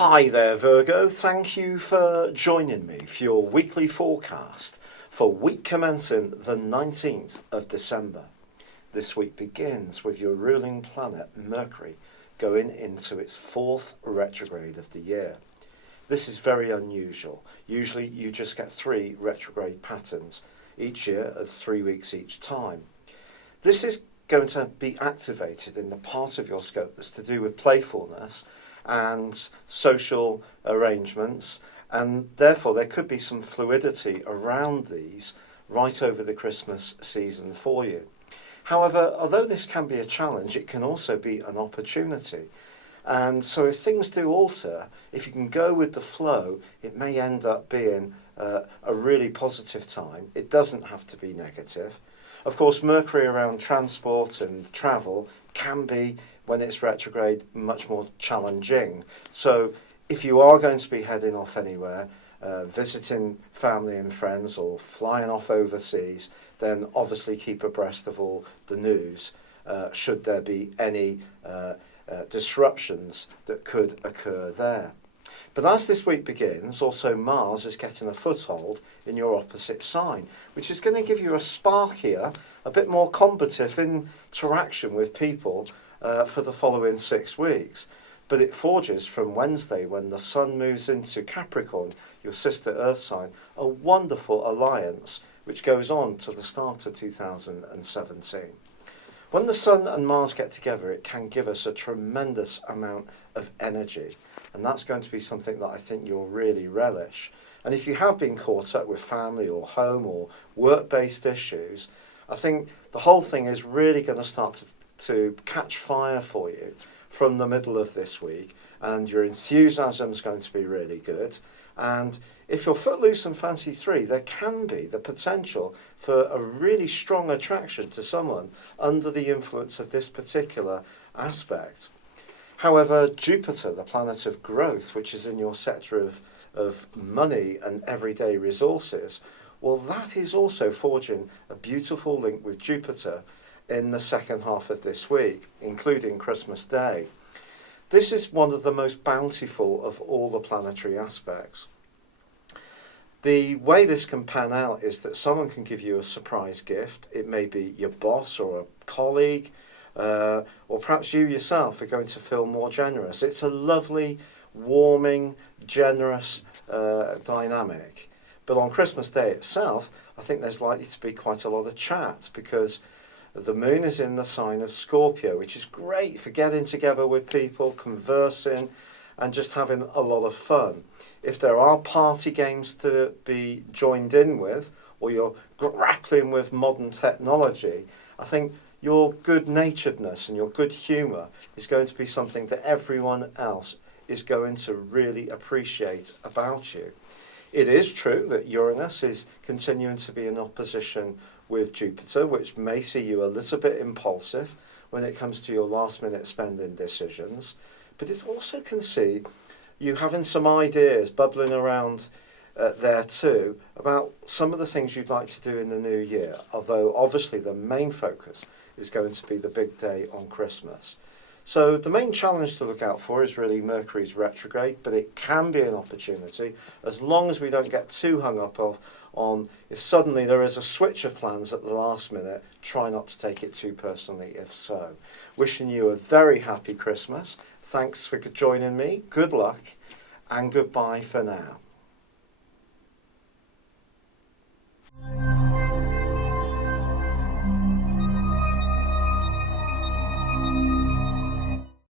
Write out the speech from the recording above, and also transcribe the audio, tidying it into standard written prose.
Hi there, Virgo. Thank you for joining me for your weekly forecast for week commencing the 19th of December. This week begins with your ruling planet Mercury going into its fourth retrograde of the year. This is very unusual. Usually you just get 3 retrograde patterns each year of 3 weeks each time. This is going to be activated in the part of your scope that's to do with playfulness and social arrangements, and therefore there could be some fluidity around these right over the Christmas season for you. However, although this can be a challenge, it can also be an opportunity. And so if things do alter, if you can go with the flow, it may end up being a really positive time. It doesn't have to be negative. Of course, Mercury around transport and travel can be, when it's retrograde, much more challenging. So if you are going to be heading off anywhere, visiting family and friends or flying off overseas, then obviously keep abreast of all the news should there be any disruptions that could occur there. But as this week begins, also Mars is getting a foothold in your opposite sign, which is going to give you a sparkier, a bit more combative interaction with people for the following 6 weeks. But it forges from Wednesday, when the Sun moves into Capricorn, your sister Earth sign, a wonderful alliance which goes on to the start of 2017. When the Sun and Mars get together, it can give us a tremendous amount of energy. And that's going to be something that I think you'll really relish. And if you have been caught up with family or home or work-based issues, I think the whole thing is really going to start to catch fire for you from the middle of this week. And your enthusiasm is going to be really good. And if you're footloose and fancy free, there can be the potential for a really strong attraction to someone under the influence of this particular aspect. However, Jupiter, the planet of growth, which is in your sector of money and everyday resources, well, that is also forging a beautiful link with Jupiter in the second half of this week, including Christmas Day. This is one of the most bountiful of all the planetary aspects. The way this can pan out is that someone can give you a surprise gift. It may be your boss or a colleague, or perhaps you yourself are going to feel more generous. It's a lovely, warming, generous dynamic. But on Christmas Day itself, I think there's likely to be quite a lot of chat, because the moon is in the sign of Scorpio, which is great for getting together with people, conversing, and just having a lot of fun. If there are party games to be joined in with, or you're grappling with modern technology, I think your good-naturedness and your good humour is going to be something that everyone else is going to really appreciate about you. It is true that Uranus is continuing to be in opposition with Jupiter, which may see you a little bit impulsive when it comes to your last-minute spending decisions, but it also can see you having some ideas bubbling around there too about some of the things you'd like to do in the new year, although obviously the main focus is going to be the big day on Christmas. So the main challenge to look out for is really Mercury's retrograde, but it can be an opportunity as long as we don't get too hung up on if suddenly there is a switch of plans at the last minute, try not to take it too personally if so. Wishing you a very happy Christmas. Thanks for joining me. Good luck and goodbye for now.